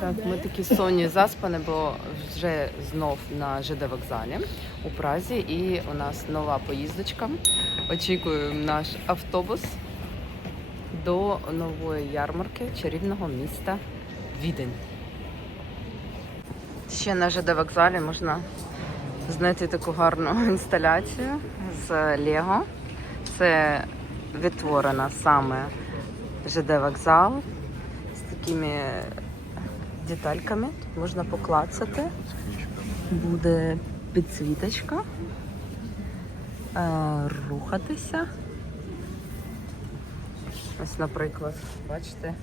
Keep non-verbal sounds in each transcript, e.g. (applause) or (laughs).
Так, ми такі сонні заспані, бо вже знов на ЖД вокзалі у Празі, і у нас нова поїздочка. Очікуємо наш автобус до нової ярмарки чарівного міста Відень. Ще на ЖД вокзалі можна знайти таку гарну (laughs) інсталяцію з Лего. Це відтворена саме ЖД вокзал з такими детальками. Тут можна поклацати. Буде підсвіточка, е, рухатися. Ось, наприклад, бачите?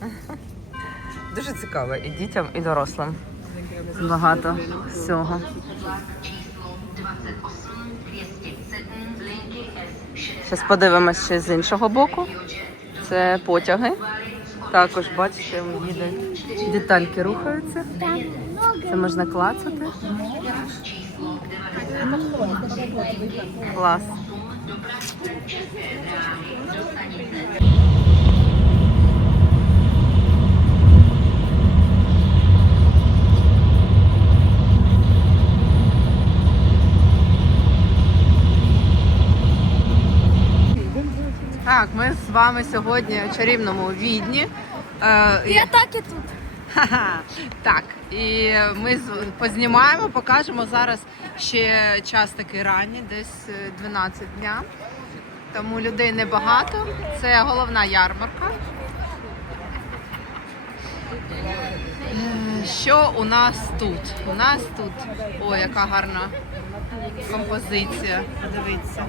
(laughs) Дуже цікаво і дітям, і дорослим. Багато всього. Зараз подивимося ще з іншого боку. Це потяги. Також бачите, їде детальки рухаються. Це можна клацати. Клас. Так, ми з вами сьогодні у чарівному відні. Е, Я так і тут. Ха-ха. Так, і ми з- познімаємо, покажемо зараз ще час такий ранній, десь е, 12 дня. Тому людей небагато. Це головна ярмарка. Е, Що у нас тут? У нас тут о, яка гарна композиція. Дивіться.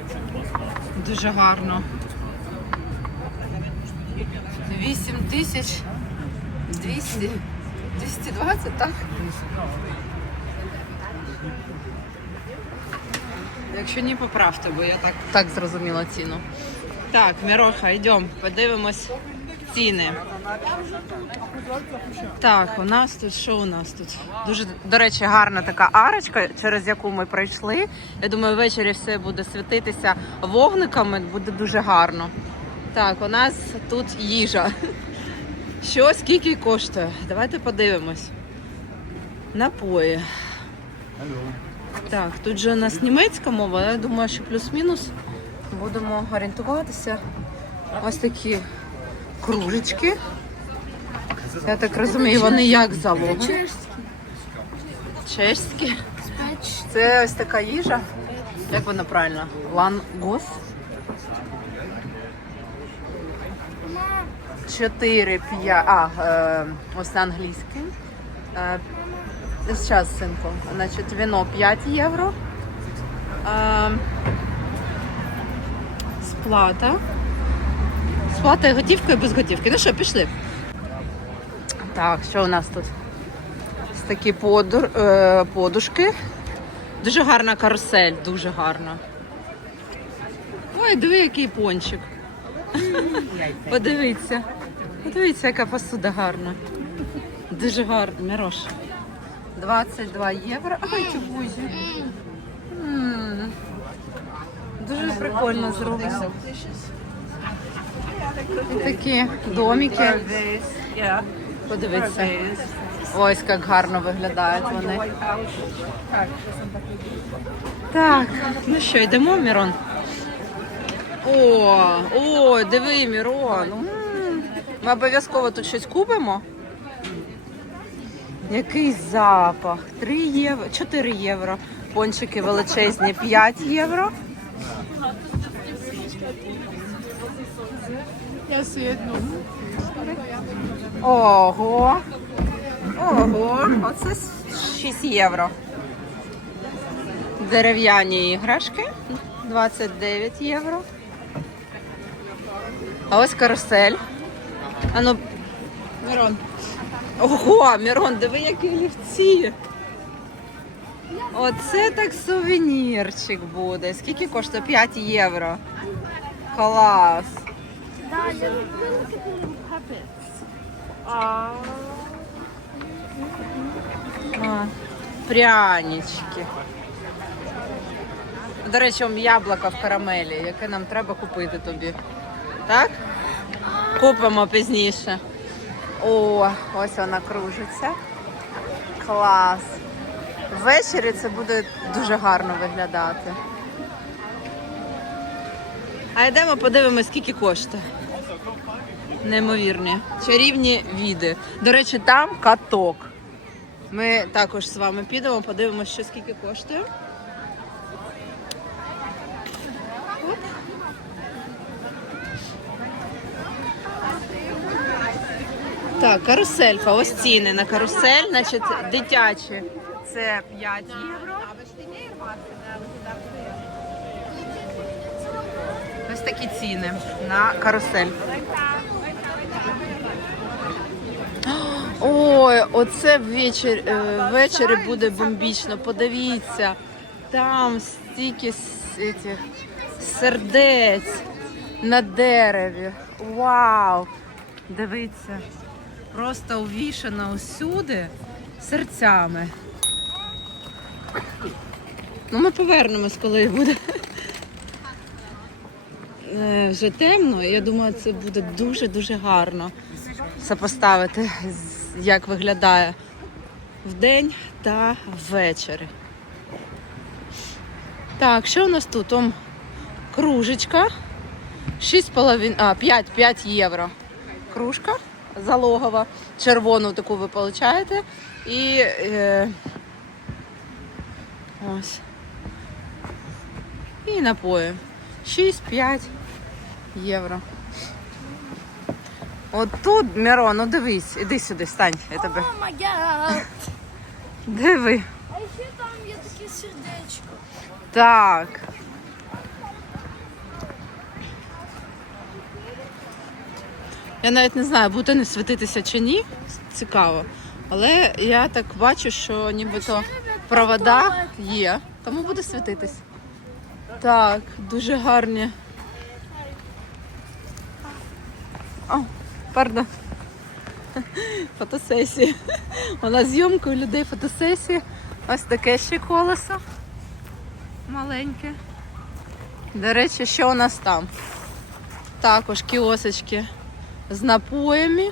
Дуже гарно. 8 тисяч 200, 220, так? Якщо ні, поправте, бо я так, так зрозуміла ціну. Так, Міроха, йдемо, подивимось ціни. Так, у нас тут що у нас тут? Дуже, до речі, гарна така арочка, через яку ми пройшли. Я думаю, ввечері все буде світитися вогниками, буде дуже гарно. Так, у нас тут їжа. Що скільки коштує? Давайте подивимось. Напої. Так, тут же у нас німецька мова, я думаю, що плюс-мінус будемо орієнтуватися. Ось такі кружечки. Я так розумію, вони як залоги? Чешський. Чешські. Це ось така їжа. Як вона правильно? Лангос. 4, 5, а, е, ось на англійський. Е, зараз, синку. Значить, вино 5 євро. Е, сплата. Сплата готівкою без готівки. Ну що, пішли. Так, що у нас тут? Ось такі подур, е, подушки. Дуже гарна карусель, дуже гарна. Ой, диви, який пончик. Подивіться. Подивіться, яка посуда гарна. Дуже гарна. Мірош. 22 євро. Ай, ті бузі. Дуже прикольно зроблено. Такі домики. Подивіться. Ось як гарно виглядають вони. Так, ну що, йдемо, Мірон? О, о, диви, Мірон. Ми обов'язково тут щось купимо. Який запах? 3 євро, 4 євро. Пончики величезні 5 євро. Ого. Ого, оце 6 євро. Дерев'яні іграшки 29 євро. А ось карусель. А ну, Мирон. Ого, Мирон, диви, які олівці. Оце так сувенірчик буде. Скільки коштує? 5 євро. Клас. А, прянички. До речі, яблука в карамелі, яке нам треба купити тобі. Так? Купимо пізніше. О, ось вона кружиться. Клас. Ввечері це буде дуже гарно виглядати. А йдемо подивимось, скільки коштує. Неймовірні. Чарівні віди. До речі, там каток. Ми також з вами підемо, подивимося, що скільки коштує. Так, каруселька, ось ціни на карусель, значить, дитячі. Це 5 євро. Ось такі ціни на карусель. Ой, оце ввечері, ввечері буде бомбічно. Подивіться, там стільки этих сердець на дереві. Вау! Дивіться, просто увішано усюди серцями. Ну, ми повернемось, коли буде е, вже темно. Я думаю, це буде дуже-дуже гарно сопоставити, з- як виглядає вдень та ввечері. Так, що у нас тут? Ом, кружечка. 6,5, а, 5, 5 євро. Кружка залогова. Червону таку ви получаєте. І е, ось. І напої. 6-5 євро. От тут, Миро, ну дивись, іди сюди, стань, я тебе. О май гад. Диви. А ще там є таке сердечко. Так. Я навіть не знаю, буде не світитися чи ні. Цікаво. Але я так бачу, що нібито провода є, тому буде світитись. Так, дуже гарні. О, пардон. (laughs) Фотосесії. У нас зйомка у людей фотосесії. Ось таке ще колесо маленьке. До речі, що у нас там? Також кіосочки з напоями.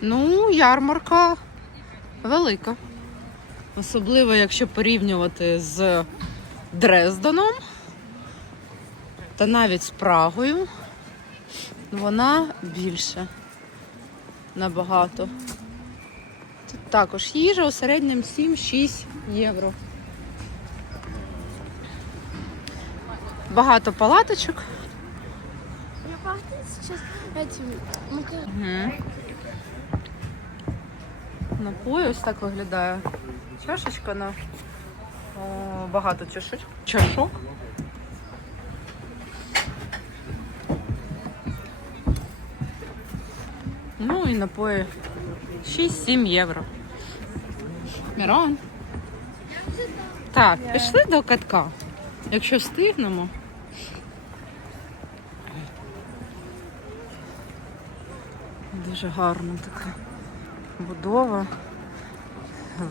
Ну, ярмарка велика. Особливо, якщо порівнювати з Дрезденом та навіть з Прагою, вона більше набагато. Тут також їжа у середньому 7-6 євро. Багато палаточок. Я. Угу. Напої ось так виглядає. Чашечка на о, багато чашок. чашок. Ну і напої 6-7 євро. Мірон. Так, пішли до катка. Якщо встигнемо. Дуже гарна така будова.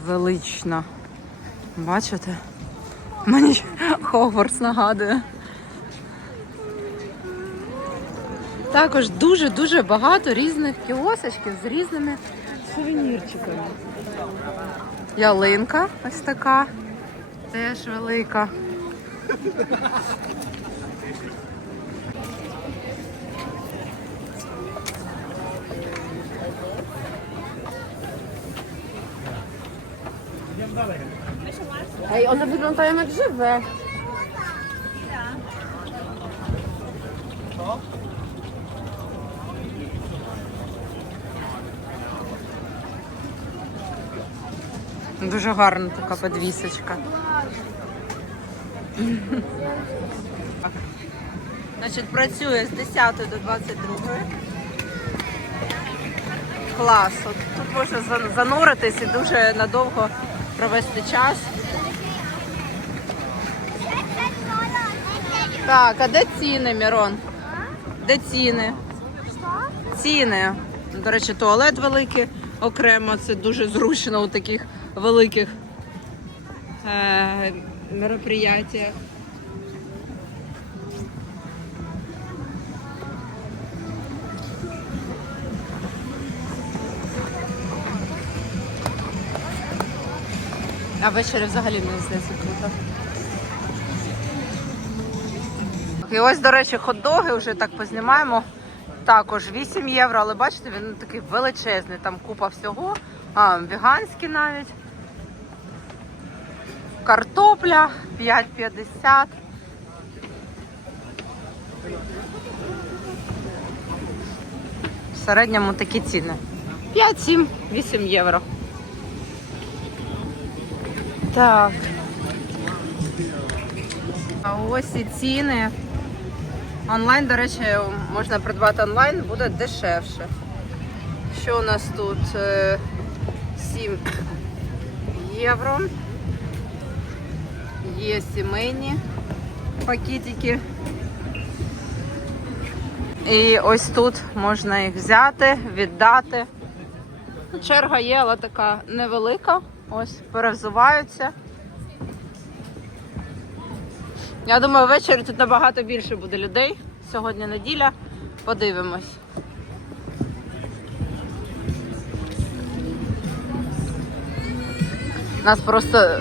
Велична. Бачите? Мені Хогвартс нагадує. Також дуже-дуже багато різних кіосочків з різними сувенірчиками. Ялинка ось така. Теж велика. Ej, one wyglądają jak żywe. Дуже гарна така підвісочка. Значить, працює з 10 до 22. Клас. От тут можна за- зануритись і дуже надовго провести час. Так, а де ціни, Мірон? Де ціни? Ціни. До речі, туалет великий окремо. Це дуже зручно у таких великих е- мероприятиях. А ввечері взагалі не здається круто. І ось, до речі, хот-доги вже так познімаємо. Також 8 євро, але бачите, він такий величезний, там купа всього, а, веганський навіть. Картопля 5,50. В середньому такі ціни. 5, 7, 8 євро. Так. А ось і ціни. Онлайн, до речі, можна придбати онлайн, буде дешевше. Що у нас тут? Е, 7 євро. Є сімейні пакетики. І ось тут можна їх взяти, віддати. Черга є, але така невелика. Ось перевзуваються. Я думаю, ввечері тут набагато більше буде людей. Сьогодні неділя. Подивимось. Нас просто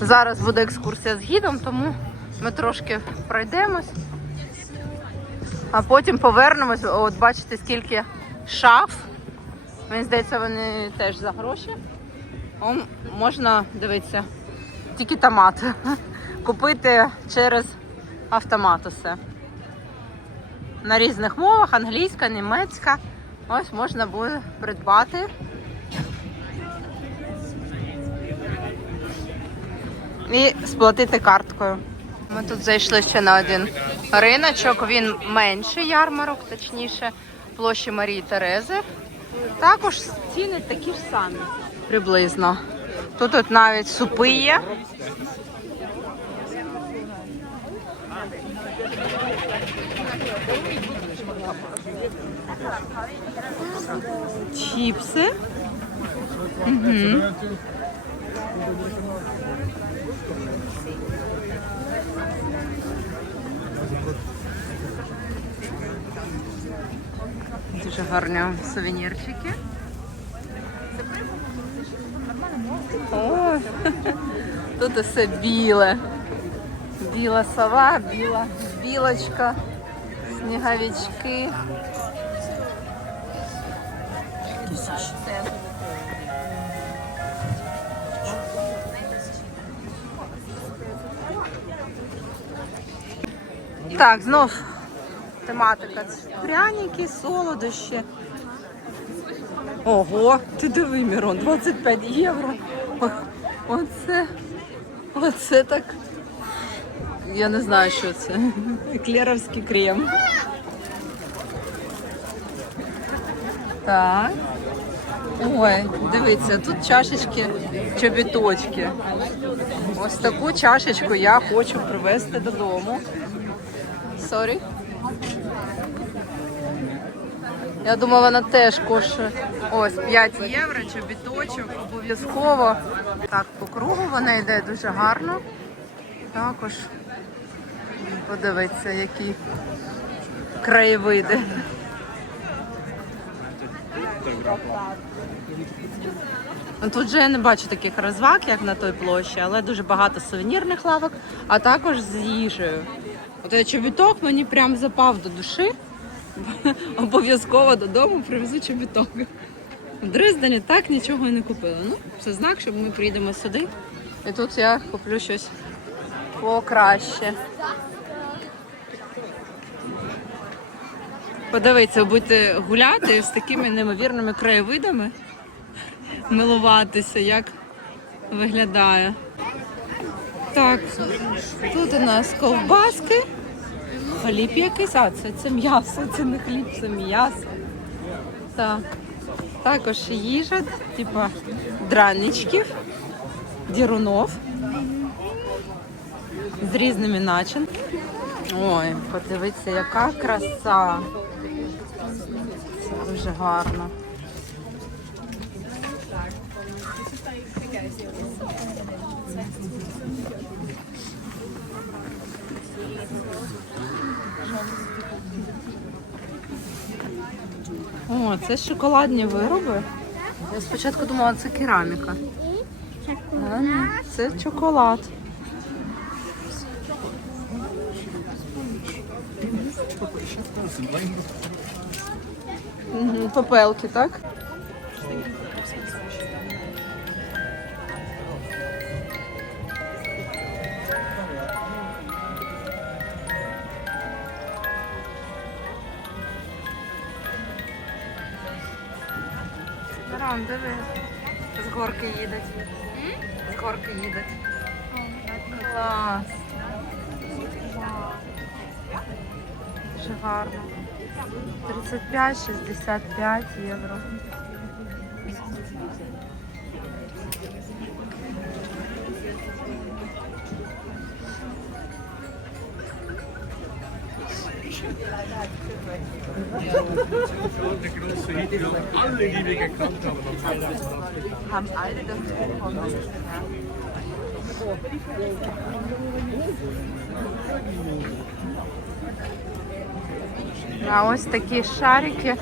зараз буде екскурсія з гідом, тому ми трошки пройдемось, а потім повернемось. От бачите, скільки шаф. Мені здається, вони теж за гроші. О, можна дивитися, тільки томат. (laughs) Купити через автомат усе. На різних мовах, англійська, німецька. Ось можна буде придбати. І сплатити карткою. Ми тут зайшли ще на один риночок. Він менший ярмарок, точніше, площі Марії Терези. Також ціни такі ж самі приблизно. Тут от навіть супи є. Чіпси. Угу. Дуже гарні сувенірчики. Тут усе біле. Біла сова, біла білочка, сніговички. Так, знов тематика. Пряники, солодощі. Ого, ти диви, Мірон, 25 євро. Оце, оце так. Я не знаю, що це. Еклеровський крем. Так. Ой, дивіться, тут чашечки, чобіточки. Ось таку чашечку я хочу привезти додому. Сорі. Я думаю, вона теж коштує. Ось 5 євро, чобіточок, обов'язково. Так, по кругу вона йде дуже гарно. Також подивіться, які краєвиди. Ну, Тут же я не бачу таких розваг, як на той площі, але дуже багато сувенірних лавок, а також з їжею. От чобіток мені прям запав до душі. (laughs) Обов'язково додому привезу чобіток. В Дрездені так нічого і не купила. Ну, це знак, що ми приїдемо сюди. І тут я куплю щось покраще. Подивіться, будете гуляти з такими неймовірними краєвидами, милуватися, як виглядає. Так, тут у нас ковбаски, хліб якийсь, а це, це м'ясо, це не хліб, це м'ясо. Так. Також їжа, типа драничків, дірунов з різними начинками. Ой, подивіться, яка краса. Це дуже гарно. О, це шоколадні вироби. Я спочатку думала, це кераміка. Це чоколад. Попелки, так? Ран, диви. З горки їдуть. З горки їдуть. Клас. Дуже гарно. 35-65 євро. Haben alle das bekommen. А ось такі шарики,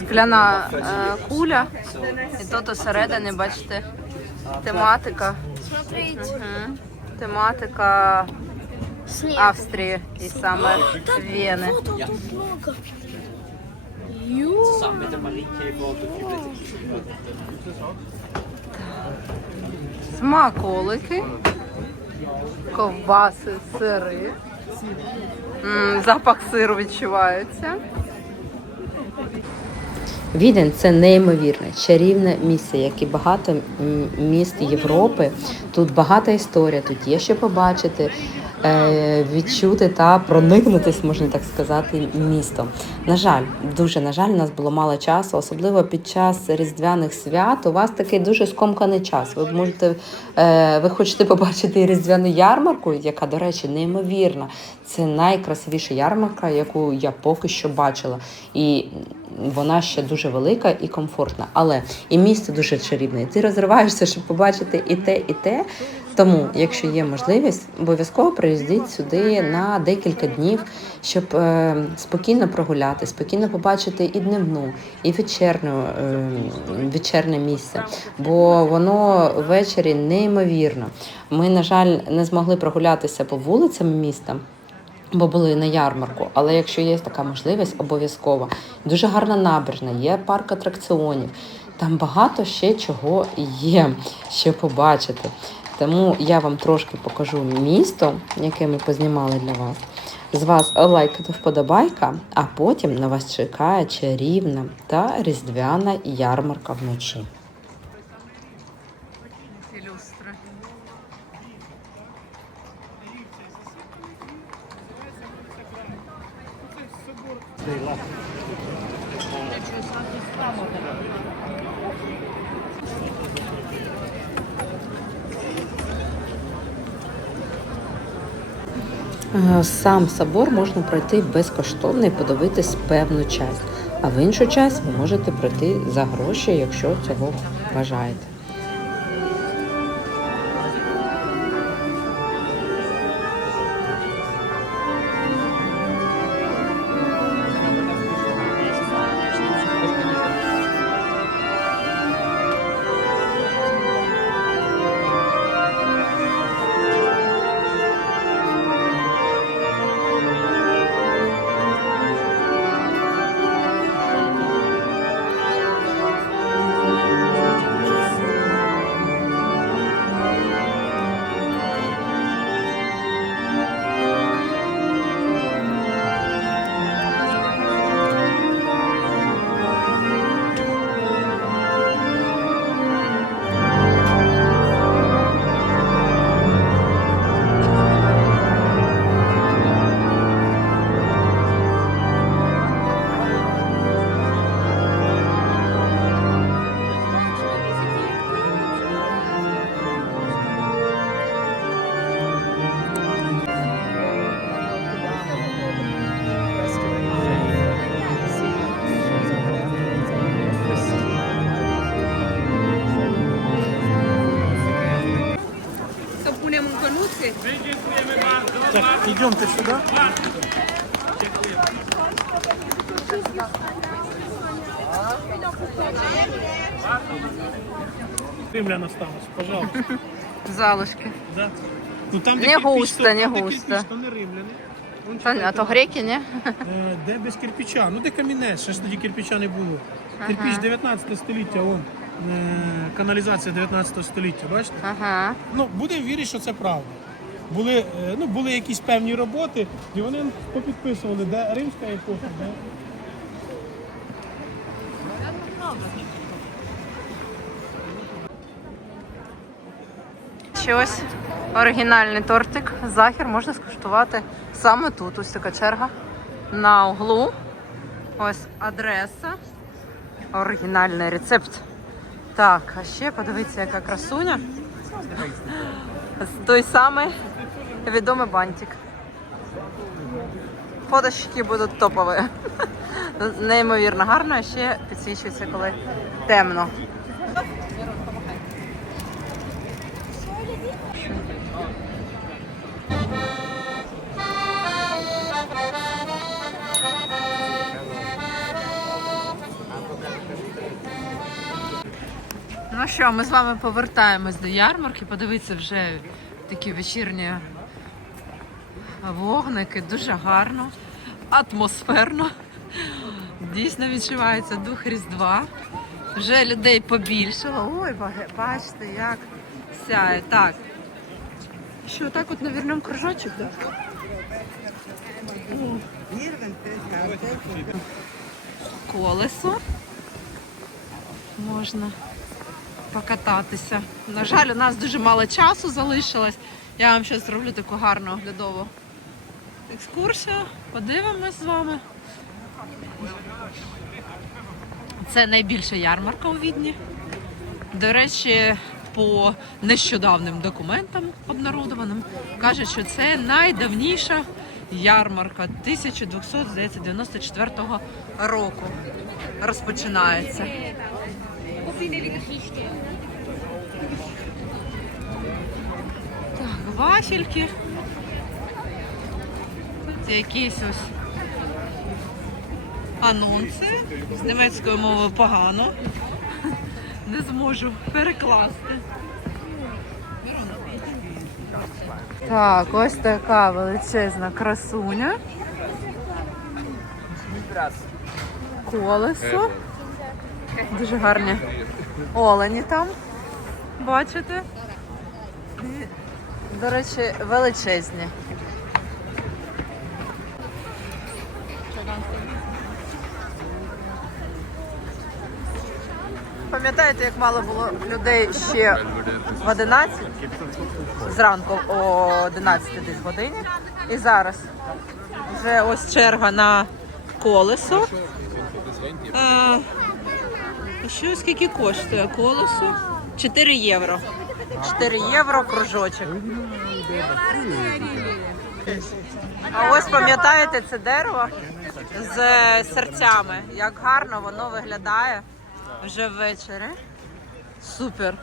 скляна е, куля. І тут усередині, бачите, тематика. Мгм. Тематика Австрії і саме Вени. Тут много. Sammen med Marieke var det Смаколики, ковбаси, сири. Запах сиру відчувається. Відень це неймовірне, чарівне місце, як і багато міст Європи. Тут багата історія, тут є що побачити, відчути та проникнутись, можна так сказати, містом. На жаль, дуже на жаль, у нас було мало часу, особливо під час різдвяних свят. У вас такий дуже скомканий час. Ви можете, е, ви хочете побачити різдвяну ярмарку, яка, до речі, неймовірна. Це найкрасивіша ярмарка, яку я поки що бачила. І вона ще дуже велика і комфортна. Але і місце дуже чарівне. Ти розриваєшся, щоб побачити і те, і те. Тому, якщо є можливість, обов'язково приїздіть сюди на декілька днів, щоб е, спокійно прогуляти, спокійно побачити і дневну, і вечірню, е, вечірнє місце. Бо воно ввечері неймовірно. Ми, на жаль, не змогли прогулятися по вулицям міста. Бо були на ярмарку, але якщо є така можливість, обов'язково. Дуже гарна набережна, є парк атракціонів. Там багато ще чого є, ще побачити. Тому я вам трошки покажу місто, яке ми познімали для вас. З вас лайк та вподобайка, а потім на вас чекає чарівна та різдвяна ярмарка вночі. Сам собор можна пройти безкоштовно і подивитись певну часть. А в іншу часть ви можете пройти за гроші, якщо цього бажаєте. Так, идемте сюда. Римлян осталось, пожалуйста. (laughs) Залишки. Да. Ну, там, Не кирпич, густо, то- не там, де густо. кирпич, то не римляни. Вон Та, а читайте. то греки, ні? Е, Де без кирпича? Ну де камінець, ще ж тоді кирпича не було. Кирпич 19 століття, он, е, каналізація 19 століття, бачите? Ага. Ну, будемо вірити, що це правда. Були, е, ну, були якісь певні роботи, і вони попідписували, де римська епоха, де. Ще ось оригінальний тортик. Захір можна скуштувати саме тут. Ось така черга на углу. Ось адреса. Оригінальний рецепт. Так, а ще подивіться, яка красуня. Той самий відомий бантик. Фоточки будуть топові. Неймовірно гарно, а ще підсвічується, коли темно. Ну що, ми з вами повертаємось до ярмарки. Подивіться, вже такі вечірні вогники, дуже гарно, атмосферно. Дійсно відчувається дух Різдва. Вже людей побільшало. Ой, бачите, як сяє. Так. Що, так от на вірному кружочок, так? Колесо. Можна покататися. На жаль, у нас дуже мало часу залишилось. Я вам зараз зроблю таку гарну оглядову екскурсію. Подивимось з вами. Це найбільша ярмарка у Відні. До речі, по нещодавним документам обнародованим кажуть, що це найдавніша ярмарка 1294 року. Розпочинається. Так, вафельки. Тут якісь ось анонси. З німецькою мовою погано. Не зможу перекласти. Так, ось така величезна красуня. Колесо. Дуже гарні олені там. Бачите? До речі, величезні. Пам'ятаєте, як мало було людей ще в 11? Зранку о 11 десь годині. І зараз вже ось черга на колесо. Е, що скільки коштує колесо? 4 євро. 4 євро кружочок. А ось пам'ятаєте це дерево з серцями. Як гарно воно виглядає вже ввечері. Супер.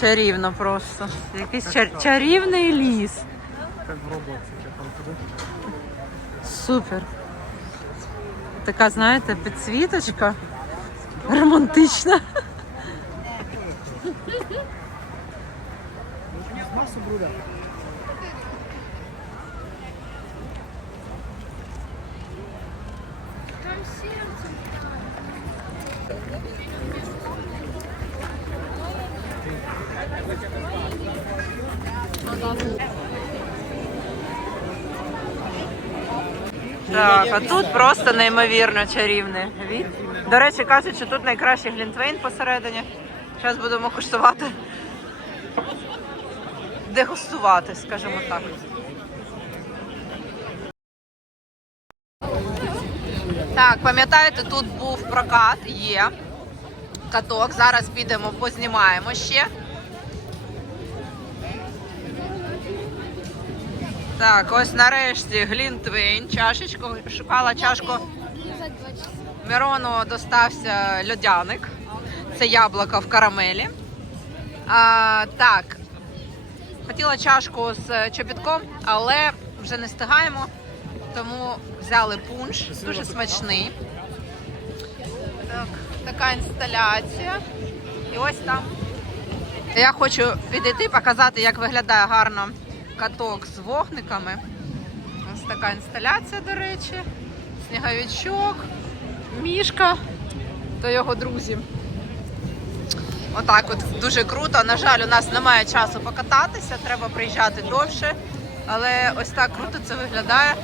Чарівно просто. Якийсь чар- чарівний ліс. Супер. Така, знаєте, підсвіточка романтична. Так, а тут просто неймовірно чарівний від. До речі, кажуть, що тут найкращий глінтвейн посередині. Зараз будемо куштувати. Дегустувати, скажімо так. Так, пам'ятаєте, тут був прокат, є каток. Зараз підемо, познімаємо ще. Так, ось нарешті Глінтвейн, чашечку. Шукала чашку. Мирону достався льодяник. Це яблуко в карамелі. А, так, хотіла чашку з чобітком, але вже не встигаємо. Тому взяли пунш, дуже смачний. Так, така інсталяція. І ось там. Я хочу підійти, показати, як виглядає гарно каток з вогниками. Ось така інсталяція, до речі. Сніговичок, мішка та його друзі. Отак от дуже круто. На жаль, у нас немає часу покататися, треба приїжджати довше. Але ось так круто це виглядає.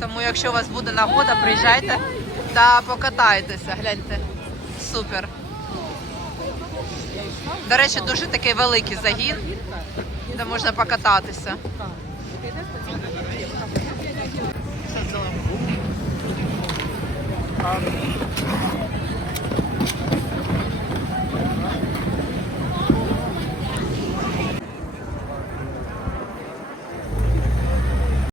Тому якщо у вас буде нагода, приїжджайте та покатайтеся. Гляньте. Супер. До речі, дуже такий великий загін, де можна покататися.